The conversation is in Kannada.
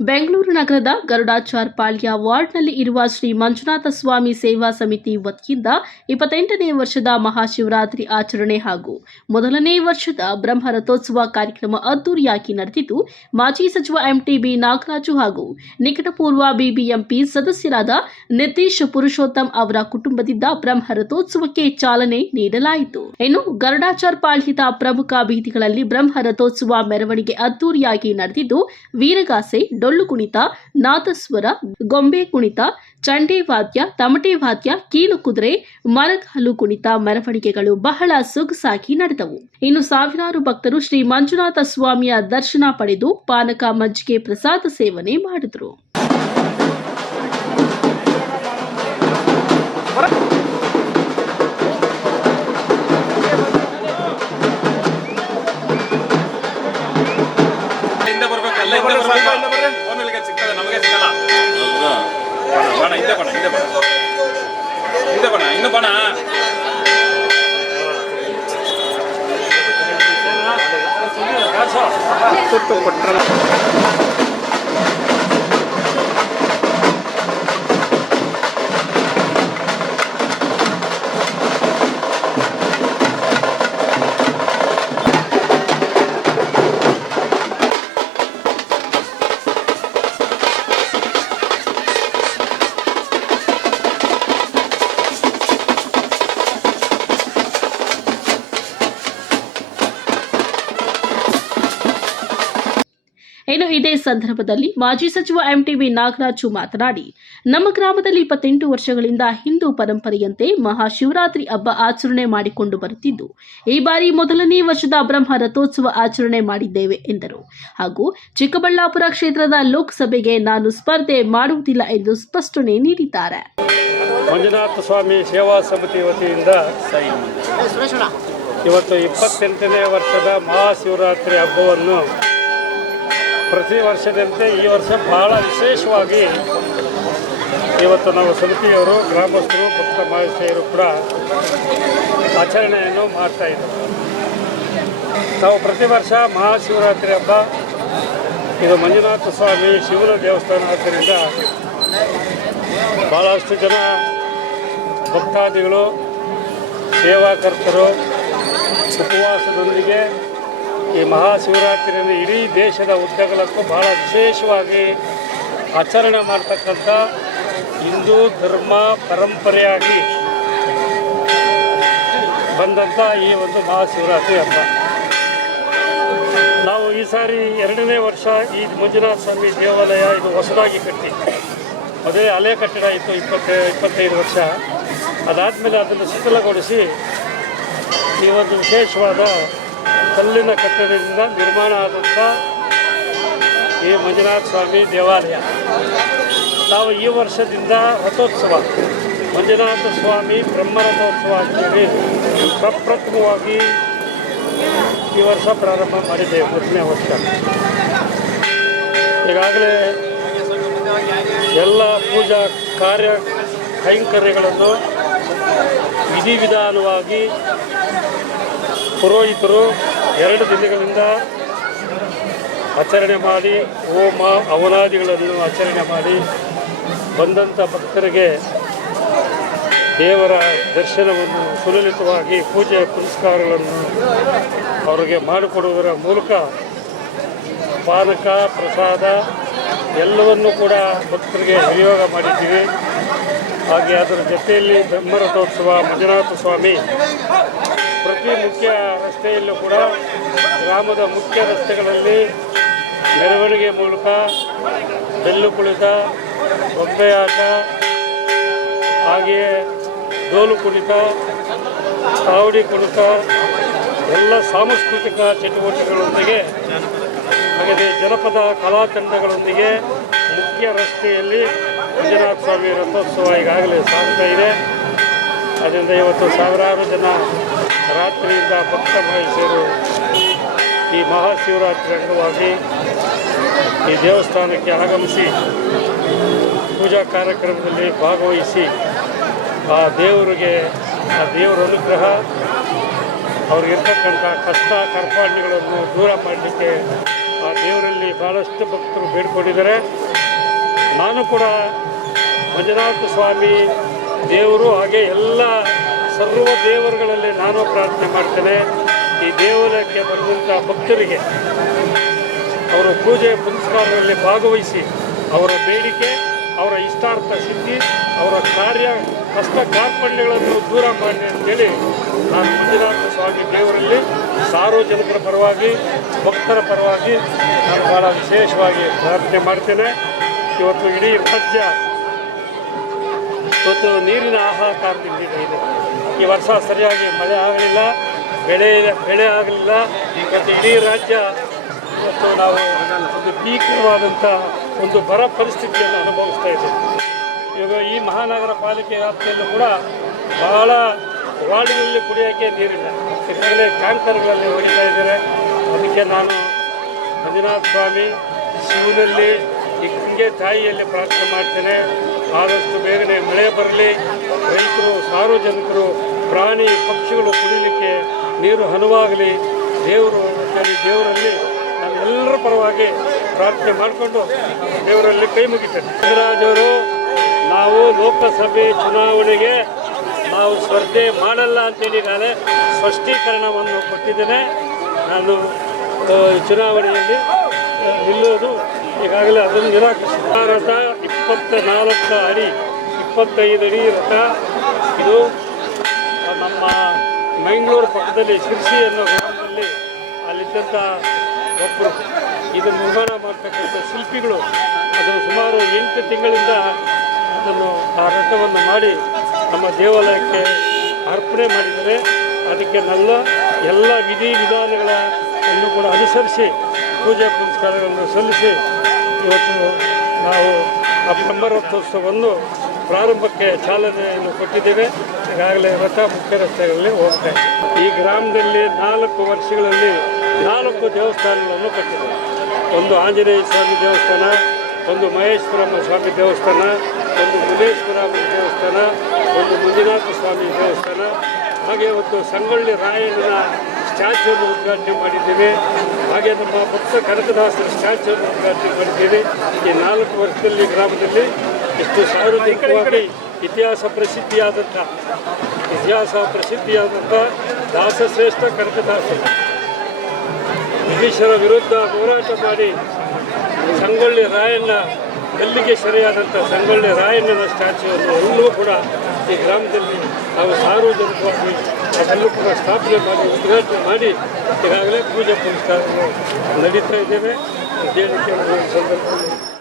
ಬೆಂಗಳೂರು ನಗರದ ಗರುಡಾಚಾರ್ ಪಾಳ್ಯ ವಾರ್ಡ್ನಲ್ಲಿ ಇರುವ ಶ್ರೀ ಮಂಜುನಾಥ ಸ್ವಾಮಿ ಸೇವಾ ಸಮಿತಿ ವತಿಯಿಂದ ಇಪ್ಪತ್ತೆಂಟನೇ ವರ್ಷದ ಮಹಾಶಿವರಾತ್ರಿ ಆಚರಣೆ ಹಾಗೂ ಮೊದಲನೇ ವರ್ಷದ ಬ್ರಹ್ಮ ರಥೋತ್ಸವ ಕಾರ್ಯಕ್ರಮ ಅದ್ದೂರಿಯಾಗಿ ನಡೆದಿದ್ದು, ಮಾಜಿ ಸಚಿವ ಎಂಟಿಬಿ ನಾಗರಾಜು ಹಾಗೂ ನಿಕಟಪೂರ್ವ ಬಿಬಿಎಂಪಿ ಸದಸ್ಯರಾದ ನಿತೀಶ್ ಪುರುಷೋತ್ತಮ್ ಅವರ ಕುಟುಂಬದಿಂದ ಬ್ರಹ್ಮ ರಥೋತ್ಸವಕ್ಕೆ ಚಾಲನೆ ನೀಡಲಾಯಿತು. ಇನ್ನು ಗರುಡಾಚಾರ್ ಪಾಳ್ಯದ ಪ್ರಮುಖ ಬೀದಿಗಳಲ್ಲಿ ಬ್ರಹ್ಮ ರಥೋತ್ಸವ ಮೆರವಣಿಗೆ ಅದ್ದೂರಿಯಾಗಿ ನಡೆದಿದ್ದು, ವೀರಗಾಸೆ ಡೊಳ್ಳು ಕುಣಿತ, ನಾದಸ್ವರ, ಗೊಂಬೆ ಕುಣಿತ, ಚಂಡೆ ವಾದ್ಯ, ತಮಟೆ ವಾದ್ಯ, ಕೀಲು ಕುದುರೆ ಮರಗಾಲು ಕುಣಿತ ಮೆರವಣಿಗೆಗಳು ಬಹಳ ಸೊಗಸಾಗಿ ನಡೆದವು. ಇನ್ನು ಸಾವಿರಾರು ಭಕ್ತರು ಶ್ರೀ ಮಂಜುನಾಥ ಸ್ವಾಮಿಯ ದರ್ಶನ ಪಡೆದು ಪಾನಕ ಮಜ್ಜಿಗೆ ಪ್ರಸಾದ ಸೇವನೆ ಮಾಡಿದರು. ಬಣ ಹಿಂದೆ ಬಣ ಹಿಂದೆ ಬಣ ಹಿಂದೆ ಬಣ ಇನ್ನು ಇನ್ನು ಇದೇ ಸಂದರ್ಭದಲ್ಲಿ ಮಾಜಿ ಸಚಿವ ಎಂಟಿಬಿ ನಾಗರಾಜು ಮಾತನಾಡಿ ನಮ್ಮ ಗ್ರಾಮದಲ್ಲಿ ಇಪ್ಪತ್ತೆಂಟು ವರ್ಷಗಳಿಂದ ಹಿಂದೂ ಪರಂಪರೆಯಂತೆ ಮಹಾಶಿವರಾತ್ರಿ ಹಬ್ಬ ಆಚರಣೆ ಮಾಡಿಕೊಂಡು ಬರುತ್ತಿದ್ದು ಈ ಬಾರಿ ಮೊದಲನೇ ವರ್ಷದ ಬ್ರಹ್ಮ ರಥೋತ್ಸವ ಆಚರಣೆ ಮಾಡಿದ್ದೇವೆ ಎಂದರು. ಹಾಗೂ ಚಿಕ್ಕಬಳ್ಳಾಪುರ ಕ್ಷೇತ್ರದ ಲೋಕಸಭೆಗೆ ನಾನು ಸ್ಪರ್ಧೆ ಮಾಡುವುದಿಲ್ಲ ಎಂದು ಸ್ಪಷ್ಟನೆ ನೀಡಿದ್ದಾರೆ. ಮಂಜುನಾಥ ಸ್ವಾಮಿ ಸೇವಾ ಸಮಿತಿ ವತಿಯಿಂದ ಇವತ್ತು ಇಪ್ಪತ್ತೆಂಟನೇ ವರ್ಷದ ಮಹಾಶಿವರಾತ್ರಿ ಹಬ್ಬವನ್ನು ಪ್ರತಿ ವರ್ಷದಂತೆ ಈ ವರ್ಷ ಬಹಳ ವಿಶೇಷವಾಗಿ ಇವತ್ತು ನಾವು ಸಮಿತಿಯವರು, ಗ್ರಾಮಸ್ಥರು, ಭಕ್ತ ಮಾಹಿತಿಯರು ಕೂಡ ಆಚರಣೆಯನ್ನು ಮಾಡ್ತಾ ಇದ್ದಾರೆ. ನಾವು ಪ್ರತಿ ವರ್ಷ ಮಹಾಶಿವರಾತ್ರಿ ಹಬ್ಬ, ಇದು ಮಂಜುನಾಥ ಸ್ವಾಮಿ ಶಿವನ ದೇವಸ್ಥಾನ ಆದ್ದರಿಂದ ಭಾಳಷ್ಟು ಜನ ಭಕ್ತಾದಿಗಳು, ಸೇವಾಕರ್ತರು ಉಪವಾಸದೊಂದಿಗೆ ಈ ಮಹಾಶಿವರಾತ್ರಿಯನ್ನು ಇಡೀ ದೇಶದ ಉದ್ದಗಲಕ್ಕೂ ಬಹಳ ವಿಶೇಷವಾಗಿ ಆಚರಣೆ ಮಾಡ್ತಕ್ಕಂಥ ಹಿಂದೂ ಧರ್ಮ ಪರಂಪರೆಯಾಗಿ ಬಂದಂಥ ಈ ಒಂದು ಮಹಾಶಿವರಾತ್ರಿ ಹಬ್ಬ. ನಾವು ಈ ಸಾರಿ ಎರಡನೇ ವರ್ಷ ಈ ಮಂಜುನಾಥ ಸ್ವಾಮಿ ದೇವಾಲಯ ಇದು ಹೊಸದಾಗಿ ಕಟ್ಟಿ. ಅದೇ ಅಲೆ ಕಟ್ಟಡ ಇತ್ತು ಇಪ್ಪತ್ತೈ, ಇಪ್ಪತ್ತೈದು ವರ್ಷ. ಅದಾದಮೇಲೆ ಅದನ್ನು ಶಿಥಿಲಗೊಳಿಸಿ ಈ ಒಂದು ವಿಶೇಷವಾದ ಕಲ್ಲಿನ ಕಟ್ಟಡದಿಂದ ನಿರ್ಮಾಣ ಆದಂಥ ಈ ಮಂಜುನಾಥ ಸ್ವಾಮಿ ದೇವಾಲಯ. ನಾವು ಈ ವರ್ಷದಿಂದ ರಥೋತ್ಸವ, ಮಂಜುನಾಥ ಸ್ವಾಮಿ ಬ್ರಹ್ಮರಥೋತ್ಸವ ಅಂತೇಳಿ ಪ್ರಪ್ರಥಮವಾಗಿ ಈ ವರ್ಷ ಪ್ರಾರಂಭ ಮಾಡಿದ್ದೇವೆ ಮೊದಲನೇ ವರ್ಷ. ಈಗಾಗಲೇ ಎಲ್ಲ ಪೂಜಾ ಕಾರ್ಯ ಕೈಂಕರ್ಯಗಳನ್ನು ವಿಧಿವಿಧಾನವಾಗಿ ಪುರೋಹಿತರು ಎರಡು ದಿನಗಳಿಂದ ಆಚರಣೆ ಮಾಡಿ, ಹೋಮ ಅವನಾದಿಗಳನ್ನು ಆಚರಣೆ ಮಾಡಿ ಬಂದಂಥ ಭಕ್ತರಿಗೆ ದೇವರ ದರ್ಶನವನ್ನು ಸುಲಲಿತವಾಗಿ ಪೂಜೆ ಪುರಸ್ಕಾರಗಳನ್ನು ಅವರಿಗೆ ಮಾಡಿಕೊಡುವುದರ ಮೂಲಕ ಪಾನಕ, ಪ್ರಸಾದ ಎಲ್ಲವನ್ನೂ ಕೂಡ ಭಕ್ತರಿಗೆ ವಿನಿಯೋಗ ಮಾಡಿದ್ದೀವಿ. ಹಾಗೆ ಅದರ ಜೊತೆಯಲ್ಲಿ ಬ್ರಹ್ಮರಥೋತ್ಸವ, ಮಂಜುನಾಥ ಸ್ವಾಮಿ ಪ್ರತಿ ಮುಖ್ಯ ರಸ್ತೆಯಲ್ಲೂ ಕೂಡ ಗ್ರಾಮದ ಮುಖ್ಯ ರಸ್ತೆಗಳಲ್ಲಿ ಮೆರವಣಿಗೆ ಮೂಲಕ ಬೆಲ್ಲು ಕುಳಿತ ಒಬ್ಬೆ ಆಟ ಹಾಗೆಯೇ ಡೋಲು ಕುಣಿತ, ಕಾವಡಿ ಕುಣಿತ, ಎಲ್ಲ ಸಾಂಸ್ಕೃತಿಕ ಚಟುವಟಿಕೆಗಳೊಂದಿಗೆ ಹಾಗೆ ಜನಪದ ಕಲಾ ತಂಡಗಳೊಂದಿಗೆ ಮುಖ್ಯ ರಸ್ತೆಯಲ್ಲಿ ಮಂಜುನಾಥ ಸ್ವಾಮಿ ರಥೋತ್ಸವ ಈಗಾಗಲೇ ಸಾಗ್ತಾ ಇದೆ. ಅದರಿಂದ ಇವತ್ತು ಸಾವಿರಾರು ಜನ ರಾತ್ರಿಯಿಂದ ಭಕ್ತ ಮಹೇಶರು ಈ ಮಹಾಶಿವರಾತ್ರಿ ಅಂಗವಾಗಿ ಈ ದೇವಸ್ಥಾನಕ್ಕೆ ಆಗಮಿಸಿ ಪೂಜಾ ಕಾರ್ಯಕ್ರಮದಲ್ಲಿ ಭಾಗವಹಿಸಿ ಆ ದೇವರಿಗೆ, ಆ ದೇವರ ಅನುಗ್ರಹ ಅವ್ರಿಗಿರ್ತಕ್ಕಂಥ ಕಷ್ಟ ಕಾರ್ಪಣ್ಯಗಳನ್ನು ದೂರ ಮಾಡಲಿಕ್ಕೆ ಆ ದೇವರಲ್ಲಿ ಭಾಳಷ್ಟು ಭಕ್ತರು ಬೇಡ್ಕೊಂಡಿದ್ದಾರೆ. ನಾನು ಕೂಡ ಮಂಜುನಾಥ ಸ್ವಾಮಿ ದೇವರು ಹಾಗೆ ಎಲ್ಲ ಸರ್ವ ದೇವರುಗಳಲ್ಲಿ ನಾನು ಪ್ರಾರ್ಥನೆ ಮಾಡ್ತೇನೆ. ಈ ದೇವಾಲಯಕ್ಕೆ ಬರುವಂಥ ಭಕ್ತರಿಗೆ ಅವರ ಪೂಜೆ ಪುನಸ್ಕಾರದಲ್ಲಿ ಭಾಗವಹಿಸಿ ಅವರ ಬೇಡಿಕೆ, ಅವರ ಇಷ್ಟಾರ್ಥ ಸಿದ್ಧಿ, ಅವರ ಕಾರ್ಯ, ಕಷ್ಟ ಕಾರ್ಪಣ್ಯಗಳನ್ನು ದೂರ ಮಾಡಿ ಅಂತೇಳಿ ನಾನು ಮಂಜುನಾಥ ಸ್ವಾಮಿ ದೇವರಲ್ಲಿ ಸಾರ್ವಜನಿಕರ ಪರವಾಗಿ, ಭಕ್ತರ ಪರವಾಗಿ ನಾನು ಭಾಳ ವಿಶೇಷವಾಗಿ ಪ್ರಾರ್ಥನೆ ಮಾಡ್ತೇನೆ. ಇವತ್ತು ಇಡೀ ರಾಜ್ಯ ಇವತ್ತು ನೀರಿನ ಹಾಹಾಕಾರದಿಂದ ಇದೆ ಈ ವರ್ಷ ಸರಿಯಾಗಿ ಮಳೆ ಆಗಲಿಲ್ಲ, ಬೆಳೆ ಬೆಳೆ ಆಗಲಿಲ್ಲ. ಮತ್ತು ಇಡೀ ರಾಜ್ಯ ಮತ್ತು ನಾವು ಒಂದು ಭೀಕರವಾದಂಥ ಒಂದು ಬರ ಪರಿಸ್ಥಿತಿಯನ್ನು ಅನುಭವಿಸ್ತಾ ಇದ್ದೇವೆ ಇವಾಗ ಈ ಮಹಾನಗರ ಪಾಲಿಕೆ ವ್ಯಾಪ್ತಿಯಲ್ಲೂ ಕೂಡ ಬಹಳ ವಾರ್ಡ್ಗಳಲ್ಲಿ ಕುಡಿಯೋಕ್ಕೆ ನೀರಿಲ್ಲ. ಈಗಾಗಲೇ ಟ್ಯಾಂಕರ್ಗಳಲ್ಲಿ ಹೊಡಿತಾ ಇದ್ದಾರೆ. ಅದಕ್ಕೆ ನಾನು ಮಂಜುನಾಥ ಸ್ವಾಮಿ ಶಿವನಲ್ಲಿ ಈ ಗಂಗೆ ತಾಯಿಯಲ್ಲಿ ಪ್ರಾರ್ಥನೆ ಮಾಡ್ತೇನೆ. ಆದಷ್ಟು ಬೇಗನೆ ಮಳೆ ಬರಲಿ. ರೈತರು, ಸಾರ್ವಜನಿಕರು, ಪ್ರಾಣಿ ಪಕ್ಷಿಗಳು ಕುಡಿಲಿಕ್ಕೆ ನೀರು ಹನುವಾಗಲಿ, ದೇವರು ದೇವರಲ್ಲಿ ನಾವೆಲ್ಲರ ಪರವಾಗಿ ಪ್ರಾರ್ಥನೆ ಮಾಡಿಕೊಂಡು ದೇವರಲ್ಲಿ ಕೈ ಮುಗಿತೇವೆ. ಅವರು, ನಾವು ಲೋಕಸಭೆ ಚುನಾವಣೆಗೆ ನಾವು ಸ್ಪರ್ಧೆ ಮಾಡಲ್ಲ ಅಂತೇಳಿ ನಾನೇ ಸ್ಪಷ್ಟೀಕರಣವನ್ನು ಕೊಟ್ಟಿದ್ದೇನೆ. ನಾನು ಚುನಾವಣೆಯಲ್ಲಿ ನಿಲ್ಲೋದು ಈಗಾಗಲೇ ಅದನ್ನು ನಿರಾಕರಿಸಿ ಭಾರತ ಇಪ್ಪತ್ತ ನಾಲ್ಕು ಅಡಿ ಇಪ್ಪತ್ತೈದು ಅಡಿ ರಥ ಇದು ನಮ್ಮ ಮಂಗಳೂರು ಪಕ್ಕದಲ್ಲಿ ಶಿರ್ಸಿ ಅನ್ನೋ ಗ್ರಾಮದಲ್ಲಿ ಅಲ್ಲಿದ್ದಂಥ ಒಬ್ಬರು ಇದು ನಿರ್ಮಾಣ ಮಾಡ್ತಕ್ಕಂಥ ಶಿಲ್ಪಿಗಳು. ಅದು ಸುಮಾರು ಎಂಟು ತಿಂಗಳಿಂದ ಅದನ್ನು ಆ ರಥವನ್ನು ಮಾಡಿ ನಮ್ಮ ದೇವಾಲಯಕ್ಕೆ ಅರ್ಪಣೆ ಮಾಡಿದರೆ ಅದಕ್ಕೆ ನಲ್ಲ ಎಲ್ಲ ವಿಧಿ ವಿಧಾನಗಳನ್ನು ಕೂಡ ಅನುಸರಿಸಿ ಪೂಜೆ ಪುನಸ್ಕಾರಗಳನ್ನು ಸಲ್ಲಿಸಿ ಇವತ್ತು ನಾವು ಆ ಬ್ರಹ್ಮರಥೋತ್ಸವವನ್ನು ಪ್ರಾರಂಭಕ್ಕೆ ಚಾಲನೆಯನ್ನು ಕೊಟ್ಟಿದ್ದೇವೆ. ಈಗಾಗಲೇ ರಥ ಮುಖ್ಯ ರಸ್ತೆಗಳಲ್ಲಿ ಹೋಗ್ತಾ ಈ ಗ್ರಾಮದಲ್ಲಿ ನಾಲ್ಕು ವರ್ಷಗಳಲ್ಲಿ ನಾಲ್ಕು ದೇವಸ್ಥಾನಗಳನ್ನು ಕಟ್ಟಿದ್ದೇವೆ. ಒಂದು ಆಂಜನೇಯ ಸ್ವಾಮಿ ದೇವಸ್ಥಾನ, ಒಂದು ಮಹೇಶ್ವರಮ್ಮ ಸ್ವಾಮಿ ದೇವಸ್ಥಾನ, ಒಂದು ಮುನೇಶ್ವರಮ್ಮ ದೇವಸ್ಥಾನ, ಒಂದು ಮಂಜುನಾಥ ಸ್ವಾಮಿ ದೇವಸ್ಥಾನ. ಹಾಗೆ ಒಂದು ಸಂಗೊಳ್ಳಿ ರಾಯಣ್ಣನ ಸ್ಟ್ಯಾಚ್ಯೂನ್ನು ಉದ್ಘಾಟನೆ ಮಾಡಿದ್ದೇವೆ. ಹಾಗೆ ನಮ್ಮ ಭಕ್ತ ಕನಕದಾಸರ ಸ್ಟ್ಯಾಚ್ಯೂನ್ನು ಉದ್ಘಾಟನೆ ಮಾಡಿದ್ದೇವೆ. ಈ ನಾಲ್ಕು ವರ್ಷದಲ್ಲಿ ಗ್ರಾಮದಲ್ಲಿ ಇಷ್ಟು ಸಾರ್ವಜನಿಕವಾಗಿ ಇತಿಹಾಸ ಪ್ರಸಿದ್ಧಿಯಾದಂಥ ಇತಿಹಾಸ ಪ್ರಸಿದ್ಧಿಯಾದಂಥ ದಾಸಶ್ರೇಷ್ಠ ಕನಕದಾಸರು ಬ್ರಿಟಿಷರ ವಿರುದ್ಧ ಹೋರಾಟ ಮಾಡಿ ಸಂಗೊಳ್ಳಿ ರಾಯಣ್ಣ, ಗಲ್ಲಿಗೆ ಸರಿಯಾದಂಥ ಸಂಗೊಳ್ಳಿ ರಾಯಣ್ಣನ ಸ್ಟ್ಯಾಚ್ಯೂವನ್ನು ಎಲ್ಲವೂ ಕೂಡ ಈ ಗ್ರಾಮದಲ್ಲಿ ನಾವು ಸಾರ್ವಜನಿಕವಾಗಿ ಅದನ್ನು ಕೂಡ ಸ್ಥಾಪನೆ ಮಾಡಿ, ಉದ್ಘಾಟನೆ ಮಾಡಿ ಈಗಾಗಲೇ ಪೂಜೆ ಪುನಸ್ಕಾರಗಳು ನಡೀತಾ ಇದ್ದೇವೆ. ಸಂದರ್ಭದಲ್ಲಿ